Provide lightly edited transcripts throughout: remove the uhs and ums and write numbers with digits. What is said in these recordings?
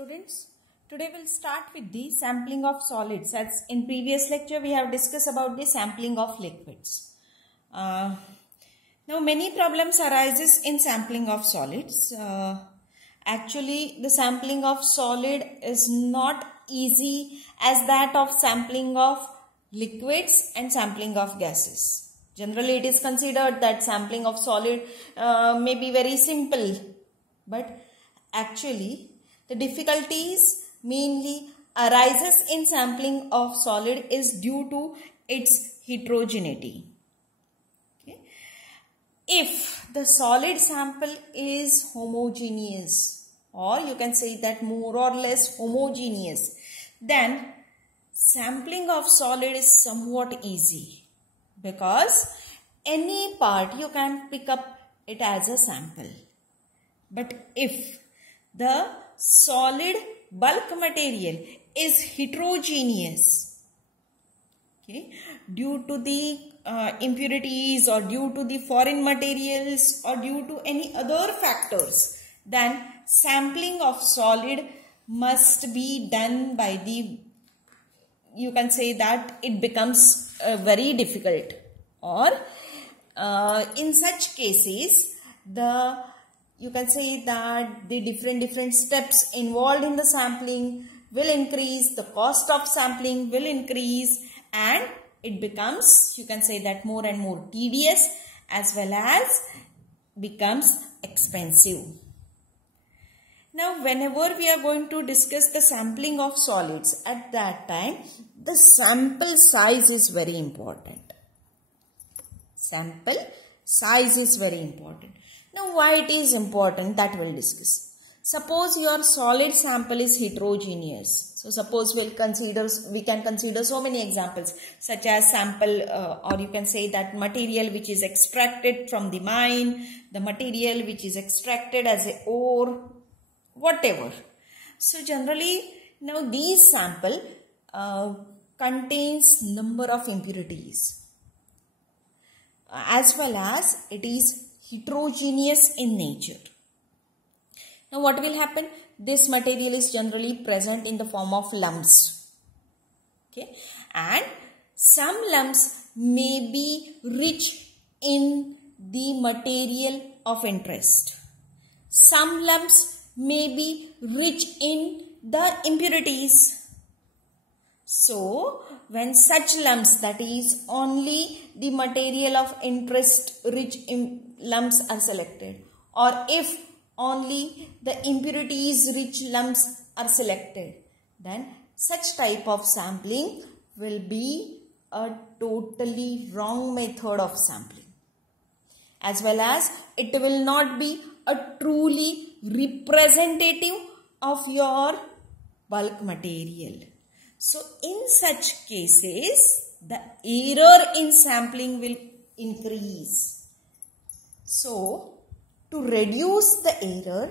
Students, today we'll start with the sampling of solids. As in previous lecture we have discussed about the sampling of liquids. Now many problems arises in sampling of solids. Actually the sampling of solid is not easy as that of sampling of liquids and sampling of gases. Generally it is considered that sampling of solid may be very simple, but actually the difficulties mainly arises in sampling of solid is due to its heterogeneity. Okay. If the solid sample is homogeneous, or you can say that more or less homogeneous, then sampling of solid is somewhat easy, because any part you can pick up it as a sample. But if the solid bulk material is heterogeneous, okay, due to the impurities or due to the foreign materials or due to any other factors, then sampling of solid must be done by the, you can say that it becomes very difficult, or in such cases you can say that the different steps involved in the sampling will increase, the cost of sampling will increase, and it becomes, you can say that, more and more tedious as well as becomes expensive. Now whenever we are going to discuss the sampling of solids, at that time the sample size is very important. Sample size is very important. Now why it is important, that we'll discuss. Suppose your solid sample is heterogeneous. So suppose we can consider so many examples, such as sample or you can say that material which is extracted from the mine, the material which is extracted as a ore, whatever. So generally now these sample contains number of impurities, as well as it is heterogeneous in nature. Now what will happen? This material is generally present in the form of lumps. Okay, and some lumps may be rich in the material of interest. Some lumps may be rich in the impurities. So when such lumps, that is only the material of interest rich in lumps are selected, or if only the impurities rich lumps are selected, then such type of sampling will be a totally wrong method of sampling, as well as it will not be a truly representative of your bulk material. So in such cases the error in sampling will increase. So to reduce the error,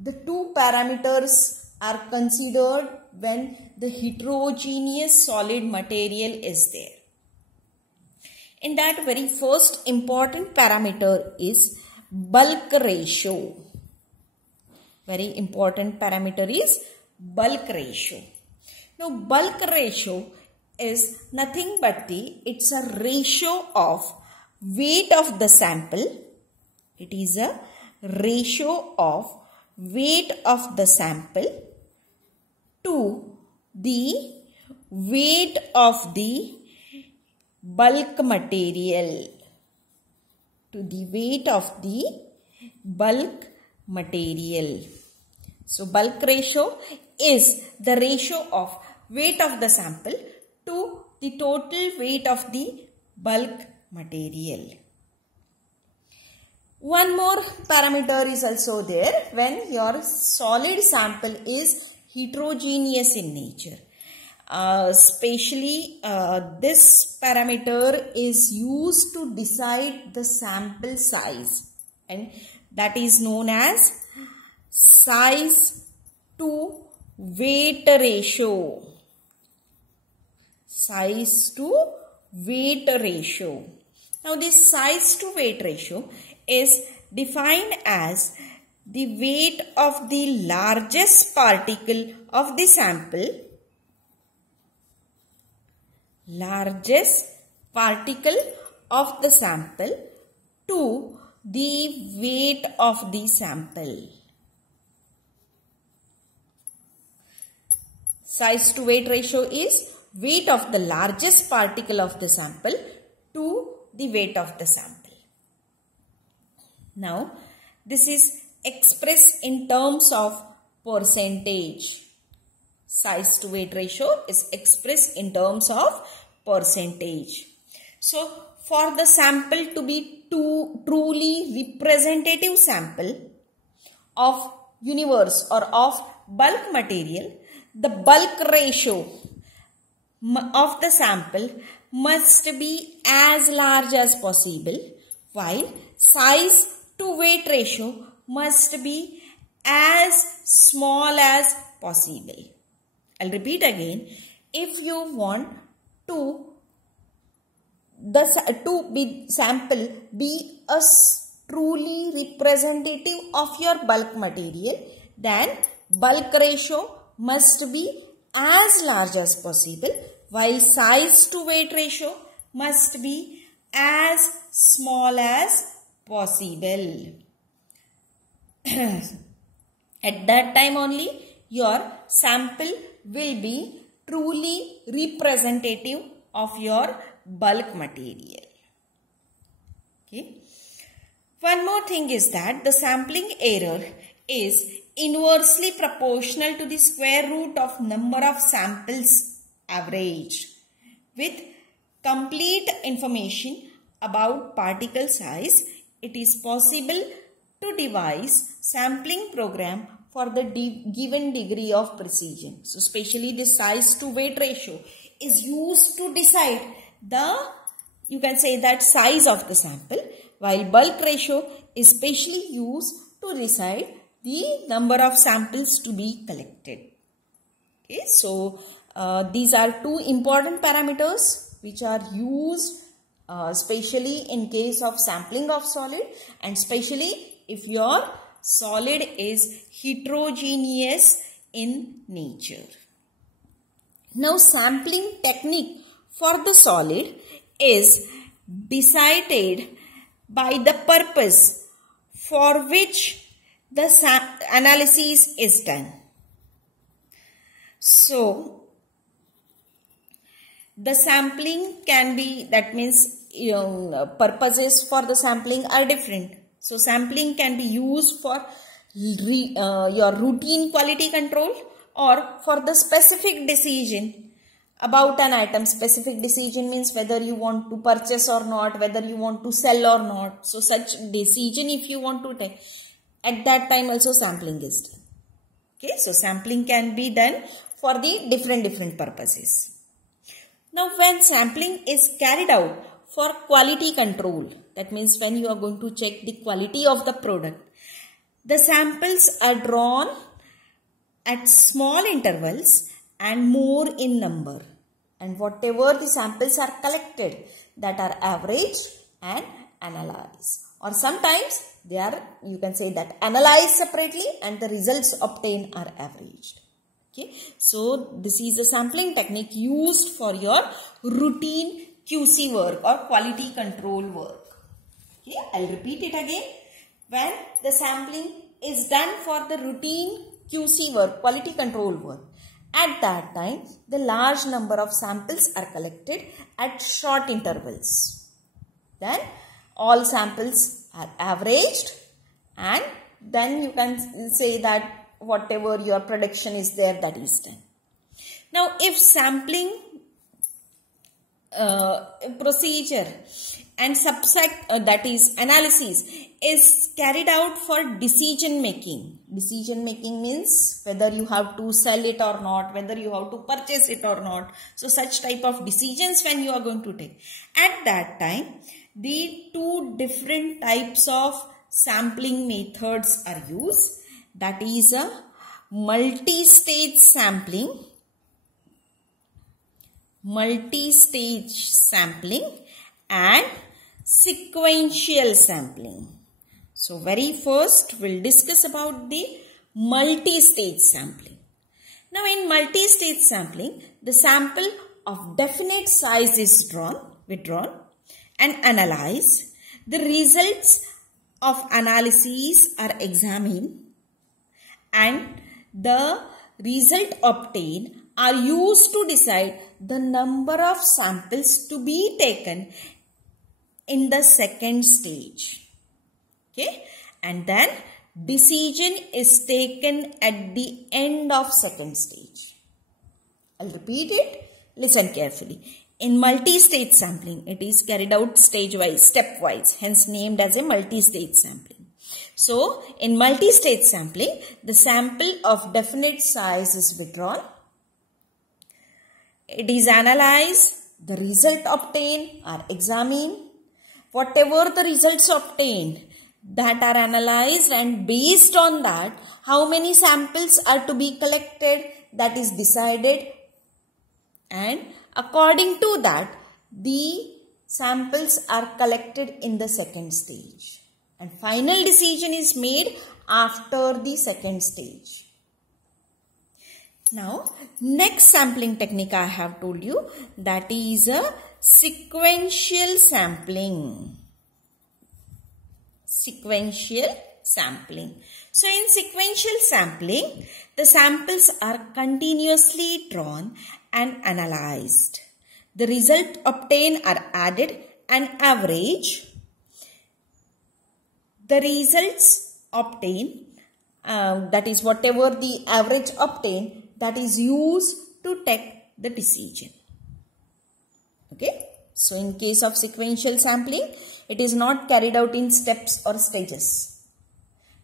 the two parameters are considered when the heterogeneous solid material is there. In that, very first important parameter is bulk ratio. Very important parameter is bulk ratio. Now bulk ratio is nothing but it's a ratio of weight of the sample. It is a ratio of weight of the sample to the weight of the bulk material. To the weight of the bulk material. So bulk ratio is the ratio of weight of the sample to the total weight of the bulk material. One more parameter is also there when your solid sample is heterogeneous in nature. Especially this parameter is used to decide the sample size, and that is known as size to weight ratio. Size to weight ratio. Now this size to weight ratio is defined as the weight of the largest particle of the sample, to the weight of the sample. Size to weight ratio is weight of the largest particle of the sample to the weight of the sample. Now, this is expressed in terms of percentage. Size to weight ratio is expressed in terms of percentage. So, for the sample to be truly representative sample of universe or of bulk material, the bulk ratio of the sample must be as large as possible, while size to weight ratio must be as small as possible. I'll repeat again. If you want the sample be a truly representative of your bulk material, then bulk ratio must be as large as possible, while size to weight ratio must be as small as possible. At that time only your sample will be truly representative of your bulk material. Okay. One more thing is that the sampling error is inversely proportional to the square root of number of samples averaged. With complete information about particle size, it is possible to devise sampling program for the given degree of precision. So, especially the size to weight ratio is used to decide you can say that size of the sample, while bulk ratio is specially used to decide the number of samples to be collected. Okay, so these are two important parameters which are used especially in case of sampling of solid, and especially if your solid is heterogeneous in nature. Now, sampling technique for the solid is decided by the purpose for which the analysis is done. So, the sampling can be, that means purposes for the sampling are different. So, sampling can be used for your routine quality control or for the specific decision about an item. Specific decision means whether you want to purchase or not, whether you want to sell or not. So, such decision if you want to take, at that time also sampling is done. Okay, so sampling can be done for the different purposes. Now, when sampling is carried out for quality control, that means when you are going to check the quality of the product, the samples are drawn at small intervals and more in number, and whatever the samples are collected, that are averaged and analyzed, or sometimes they are, you can say that, analyzed separately and the results obtained are averaged. Okay, so this is the sampling technique used for your routine QC work or quality control work. Okay, I'll repeat it again. When the sampling is done for the routine QC work, quality control work, at that time the large number of samples are collected at short intervals. Then all samples are averaged, and then you can say that whatever your prediction is there, that is done. Now, if sampling procedure and that is analysis is carried out for decision making. Decision making means whether you have to sell it or not, whether you have to purchase it or not. So, such type of decisions when you are going to take. At that time, the two different types of sampling methods are used. That is a multi-stage sampling and sequential sampling. So very first we'll discuss about the multi-stage sampling. Now in multi-stage sampling, the sample of definite size is withdrawn and analyzed. The results of analyses are examined and the result obtained are used to decide the number of samples to be taken in the second stage. Okay, and then decision is taken at the end of second stage. I'll repeat it. Listen carefully. In multi-stage sampling, it is carried out stage-wise, step-wise, hence named as a multi-stage sampling. So, in multi-stage sampling, the sample of definite size is withdrawn. It is analyzed. The result obtained are examined. Whatever the results obtained, that are analyzed, and based on that, how many samples are to be collected, that is decided, and according to that, the samples are collected in the second stage. And final decision is made after the second stage. Now, next sampling technique I have told you, that is a sequential sampling. Sequential sampling. So, in sequential sampling, the samples are continuously drawn and analyzed. The result obtained are added and averaged. The results obtained, that is whatever the average obtained, that is used to take the decision. Okay. So, in case of sequential sampling, it is not carried out in steps or stages.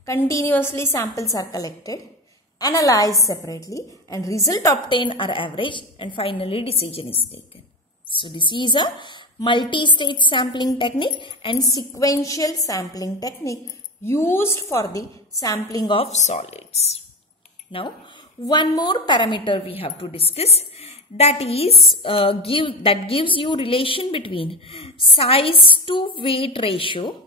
Continuously samples are collected, analyzed separately, and result obtained are averaged, and finally decision is taken. So, this is a multi-stage sampling technique and sequential sampling technique used for the sampling of solids. Now, one more parameter we have to discuss, that is that gives you relation between size to weight ratio,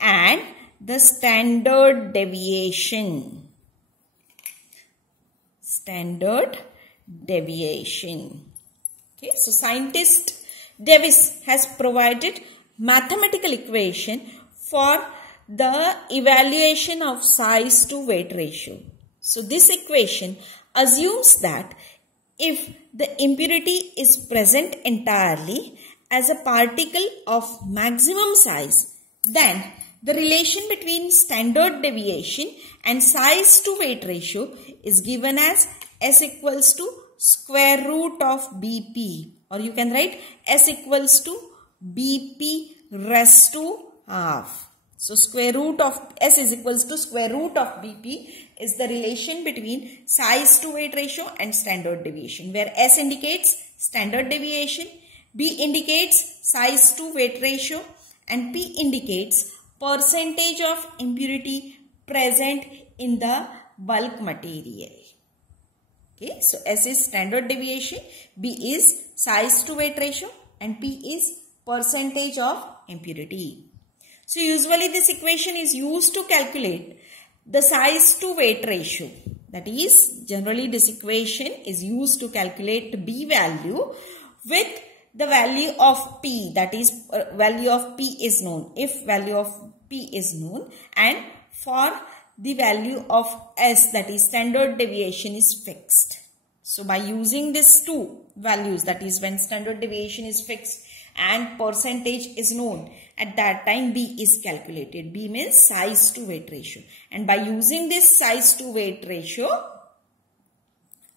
and the standard deviation. Okay, so scientist Davis has provided mathematical equation for the evaluation of size to weight ratio. So this equation assumes that if the impurity is present entirely as a particle of maximum size, then the relation between standard deviation and size to weight ratio is given as S equals to square root of BP, or you can write S equals to BP raised to half. So, square root of S is equals to square root of BP is the relation between size to weight ratio and standard deviation, where S indicates standard deviation, B indicates size to weight ratio, and P indicates percentage of impurity present in the bulk material. Okay, so S is standard deviation, B is size to weight ratio, and P is percentage of impurity. So, usually this equation is used to calculate the size to weight ratio. That is, generally this equation is used to calculate B value with the value of P, that is value of P is known, if value of P is known, and for the value of S, that is standard deviation, is fixed. So, by using these two values, that is when standard deviation is fixed and percentage is known, at that time B is calculated. B means size to weight ratio. And by using this size to weight ratio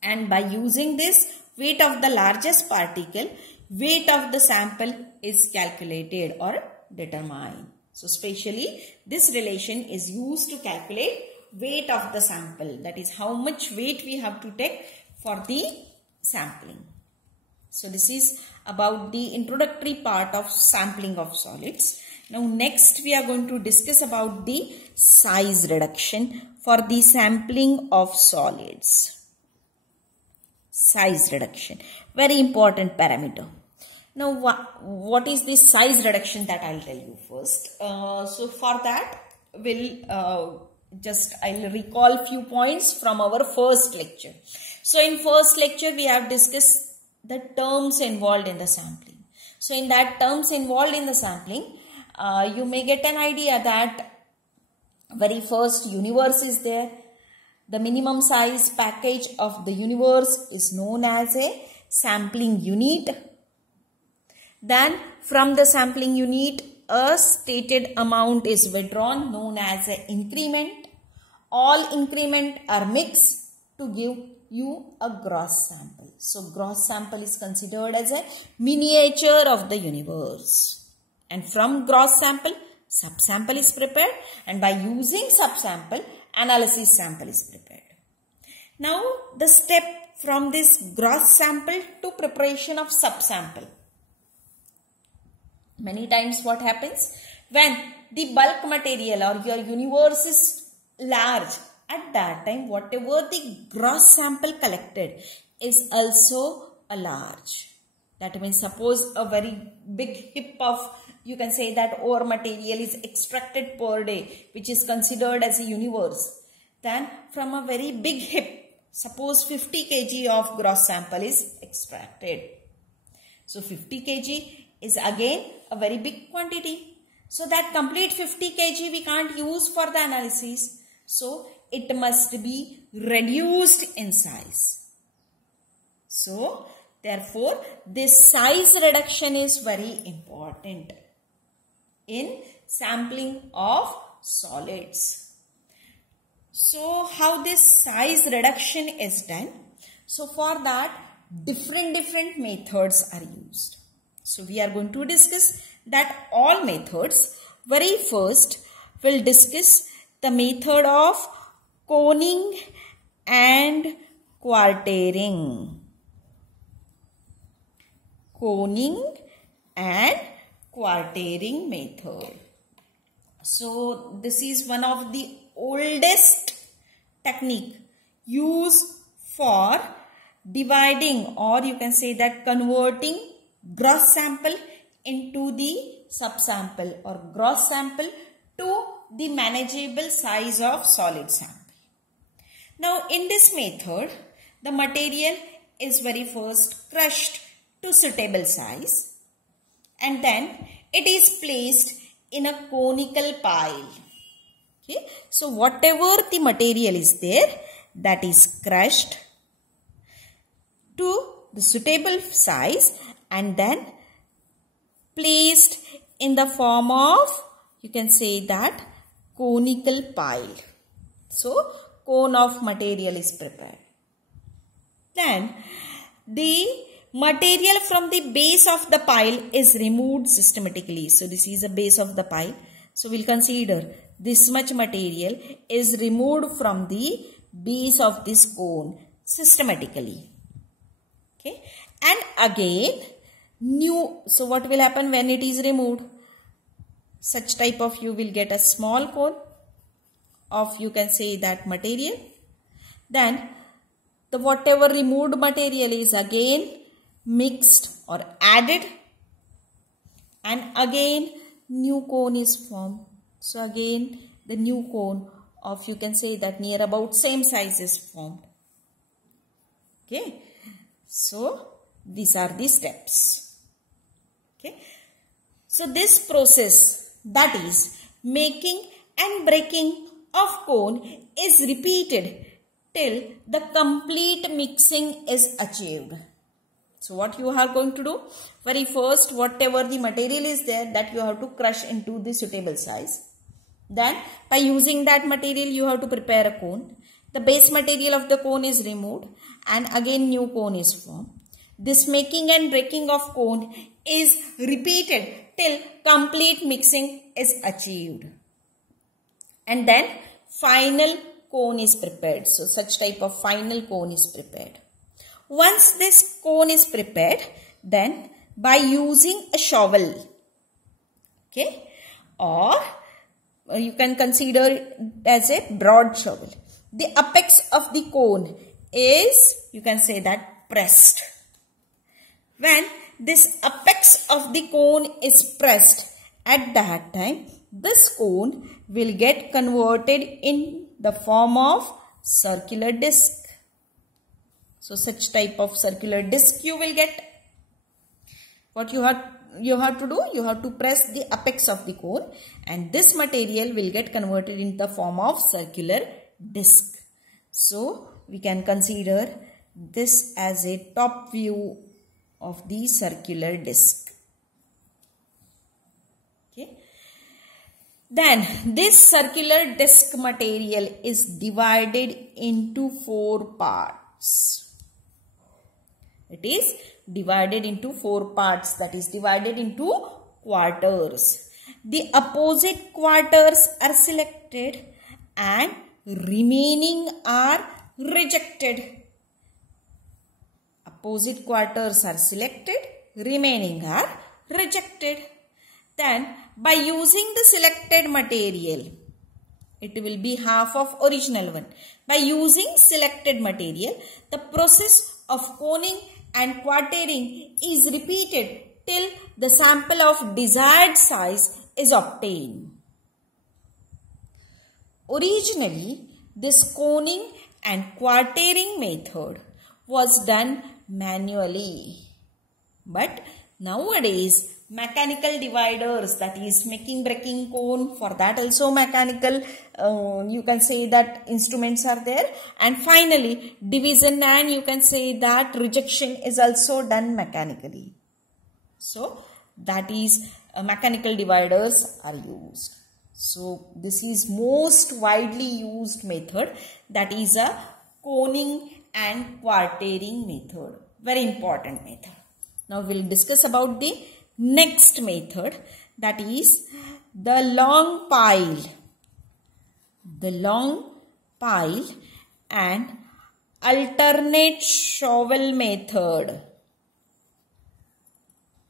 and by using this weight of the largest particle, weight of the sample is calculated or determined. So, specially this relation is used to calculate weight of the sample, that is how much weight we have to take for the sampling. So, this is about the introductory part of sampling of solids. Now, next we are going to discuss about the size reduction for the sampling of solids. Size reduction, very important parameter. Now, what is the size reduction, that I'll tell you first. So for that, I'll recall few points from our first lecture. So in first lecture, we have discussed the terms involved in the sampling. So in that terms involved in the sampling, you may get an idea that very first universe is there. The minimum size package of the universe is known as a sampling unit. Then from the sampling unit, a stated amount is withdrawn, known as an increment. All increment are mixed to give you a gross sample. So gross sample is considered as a miniature of the universe. And from gross sample, subsample is prepared, and by using subsample, analysis sample is prepared. Now the step from this gross sample to preparation of subsample. Many times what happens, when the bulk material or your universe is large, at that time whatever the gross sample collected is also a large. That means suppose a very big heap of, you can say that ore material is extracted per day, which is considered as a universe. Then from a very big heap, suppose 50 kg of gross sample is extracted. So 50 kg is again a very big quantity. So that complete 50 kg we can't use for the analysis. So it must be reduced in size. So therefore this size reduction is very important in sampling of solids. So how this size reduction is done? So for that different methods are used. So we are going to discuss that all methods. Very first, we'll discuss the method of coning and quartering. Coning and quartering method. So this is one of the oldest technique used for dividing, or you can say that converting gross sample into the subsample, or gross sample to the manageable size of solid sample. Now in this method, the material is very first crushed to suitable size, and then it is placed in a conical pile. Okay, so whatever the material is there, that is crushed to the suitable size and then placed in the form of, you can say that, conical pile. So cone of material is prepared. Then the material from the base of the pile is removed systematically. So this is the base of the pile. So we'll consider this much material is removed from the base of this cone systematically. Okay, and again new. So what will happen when it is removed? Such type of, you will get a small cone of, you can say that, material. Then the whatever removed material is again mixed or added, and again new cone is formed. So again the new cone of, you can say that, near about same size is formed. Okay, so these are the steps. Okay, so this process, that is making and breaking of cone, is repeated till the complete mixing is achieved. So what you are going to do? Very first, whatever the material is there, that you have to crush into the suitable size. Then by using that material, you have to prepare a cone. The base material of the cone is removed and again new cone is formed. This making and breaking of cone is repeated till complete mixing is achieved. And then final cone is prepared. So such type of final cone is prepared. Once this cone is prepared, then by using a shovel, okay, or you can consider it as a broad shovel, the apex of the cone is, you can say that, pressed. When this apex of the cone is pressed, at that time this cone will get converted in the form of circular disc. So such type of circular disc you will get. What you have to do, you have to press the apex of the cone and this material will get converted in the form of circular disc. So we can consider this as a top view of the circular disc. Okay. Then this circular disc material is divided into 4 parts. It is divided into 4 parts, that is divided into quarters. The opposite quarters are selected and remaining are rejected. Opposite quarters are selected, remaining are rejected. Then by using the selected material, it will be half of original one. By using selected material, the process of coning and quartering is repeated till the sample of desired size is obtained. Originally, this coning and quartering method was done manually. But nowadays, mechanical dividers, that is making breaking cone, for that also mechanical, you can say that instruments are there. And finally, division and you can say that rejection is also done mechanically. So that is mechanical dividers are used. So this is most widely used method, that is a coning and quartering method. Very important method. Now we'll discuss about the next method, that is the long pile. The long pile and alternate shovel method.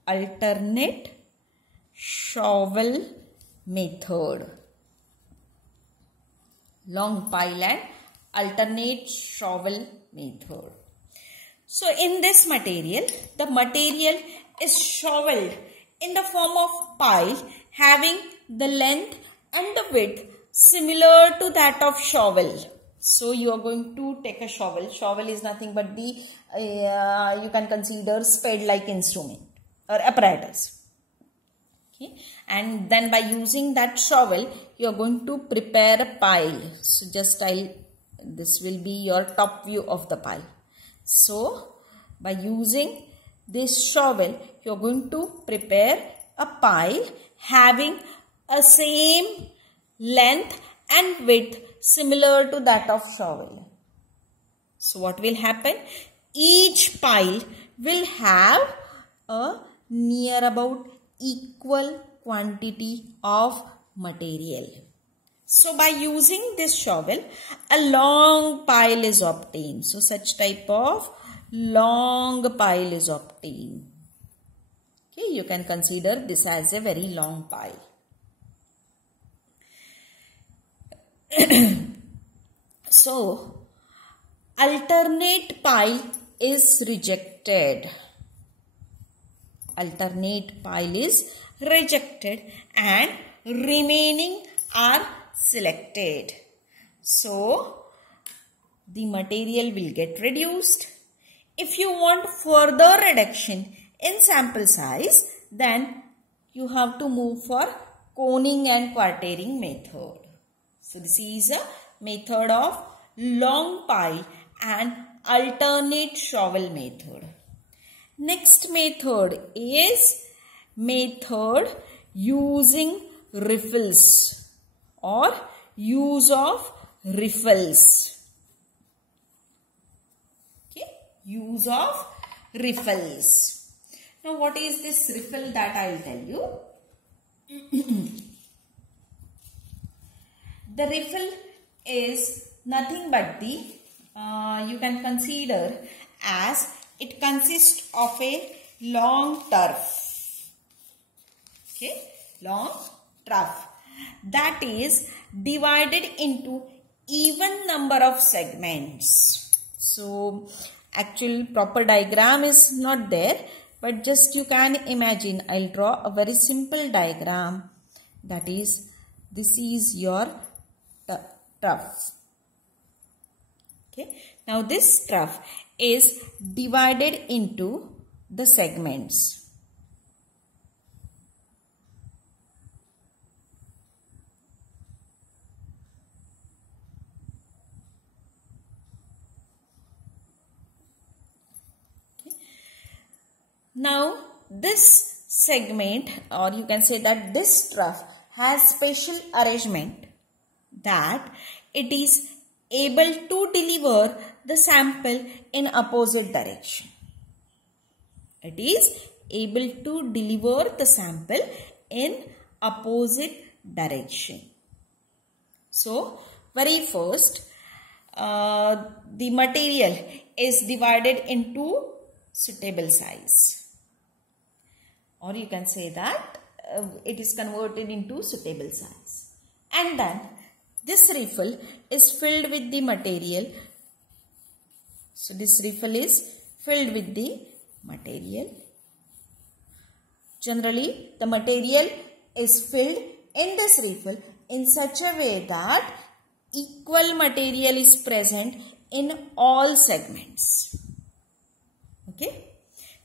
Alternate shovel method. Long pile and alternate shovel method. So in this material, the material is shoveled in the form of pile having the length and the width similar to that of shovel. So you are going to take a shovel. Shovel is nothing but the, you can consider spade-like instrument or apparatus. Okay. And then by using that shovel, you are going to prepare a pile. So just this will be your top view of the pile. So by using this shovel, you are going to prepare a pile having a same length and width similar to that of shovel. So what will happen? Each pile will have a near about equal quantity of material. So by using this shovel, a long pile is obtained. So such type of long pile is obtained. Okay, you can consider this as a very long pile. So alternate pile is rejected. Alternate pile is rejected and remaining are selected. So the material will get reduced. If you want further reduction in sample size, then you have to move for coning and quartering method. So this is a method of long pile and alternate shovel method. Next method is method using riffles or use of riffles. Okay, use of riffles. Now what is this riffle, that I will tell you. The riffle is nothing but the, you can consider as it consists of a long turf. Okay, long trough that is divided into even number of segments. So actual proper diagram is not there, but just you can imagine, I'll draw a very simple diagram. That is, this is your trough. Okay. Now this trough is divided into the segments. Now this segment, or you can say that this trough has special arrangement that it is able to deliver the sample in opposite direction. It is able to deliver the sample in opposite direction. So very first, the material is divided into suitable size. Or you can say that it is converted into suitable size. And then this refill is filled with the material. So this refill is filled with the material. Generally, the material is filled in this refill in such a way that equal material is present in all segments. Okay.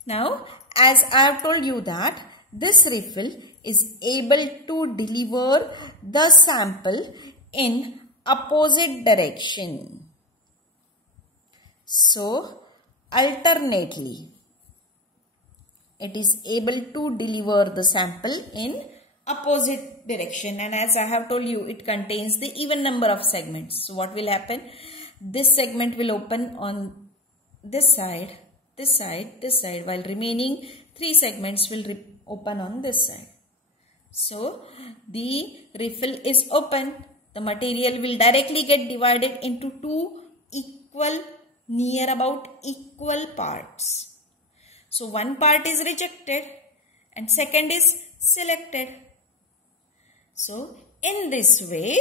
Now, as I have told you that this refill is able to deliver the sample in opposite direction. So, alternately, it is able to deliver the sample in opposite direction, and as I have told you, it contains the even number of segments. So, what will happen? This segment will open on this side, this side, this side, while remaining 3 segments will open on this side. So, the refill is open. The material will directly get divided into 2 equal, near about equal parts. So, one part is rejected and second is selected. So, in this way,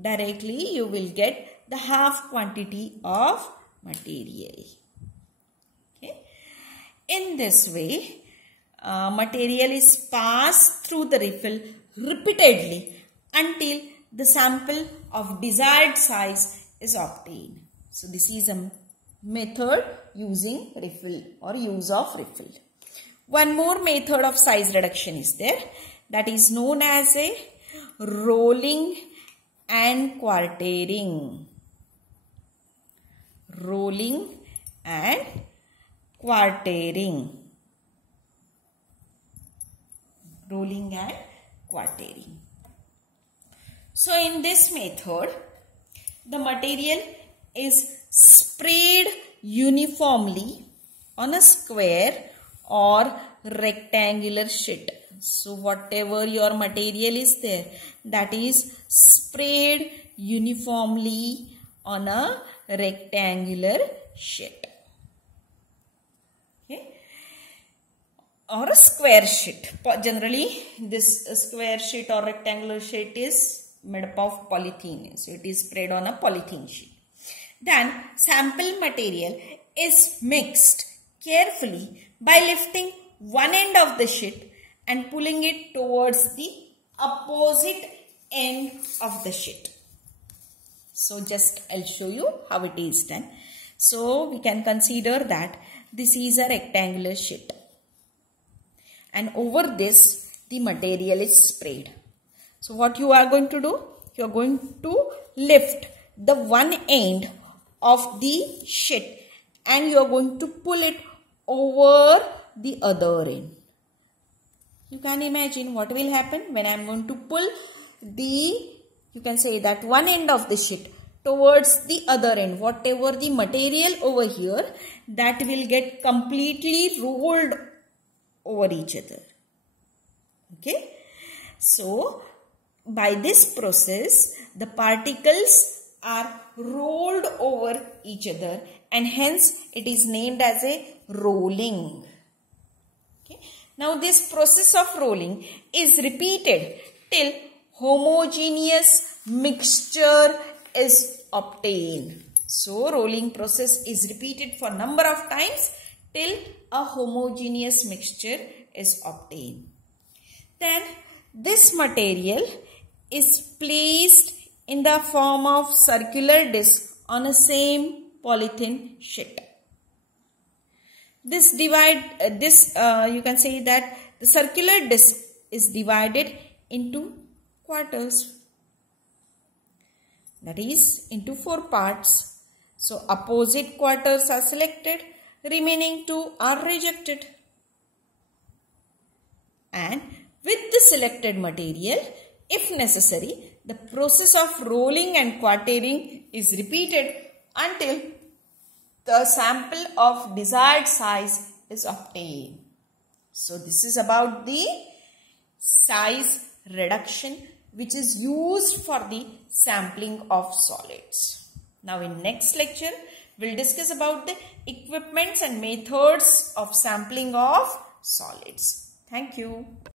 directly you will get the half quantity of material. Okay. In this way, material is passed through the refill repeatedly until the sample of desired size is obtained. So, this is a method using refill or use of refill. One more method of size reduction is there, that is known as a rolling and quartering. Rolling and quartering. Rolling and quartering. So, in this method, the material is sprayed uniformly on a square or rectangular sheet. So, whatever your material is there, that is sprayed uniformly on a rectangular sheet. Okay. Or a square sheet. Generally, this square sheet or rectangular sheet is made up of polythene. So, it is sprayed on a polythene sheet. Then, sample material is mixed carefully by lifting one end of the sheet and pulling it towards the opposite end of the sheet. So, just I'll show you how it is done. So, we can consider that this is a rectangular sheet. And over this, the material is sprayed. So, what you are going to do? You are going to lift the one end of the sheet and you are going to pull it over the other end. You can imagine what will happen when I am going to pull the, you can say that one end of the sheet towards the other end. Whatever the material over here, that will get completely rolled over each other. Okay. So, by this process, the particles are rolled over each other and hence it is named as a rolling. Okay. Now, this process of rolling is repeated till homogeneous mixture is obtained. So, rolling process is repeated for number of times till a homogeneous mixture is obtained. Then this material is placed in the form of circular disc on a same polythene sheet. You can say that the circular disc is divided into quarters, that is into 4 parts. So opposite quarters are selected, remaining 2 are rejected. And with the selected material, if necessary, the process of rolling and quartering is repeated until the sample of desired size is obtained. So this is about the size reduction which is used for the sampling of solids. Now in next lecture, we'll discuss about the equipments and methods of sampling of solids. Thank you.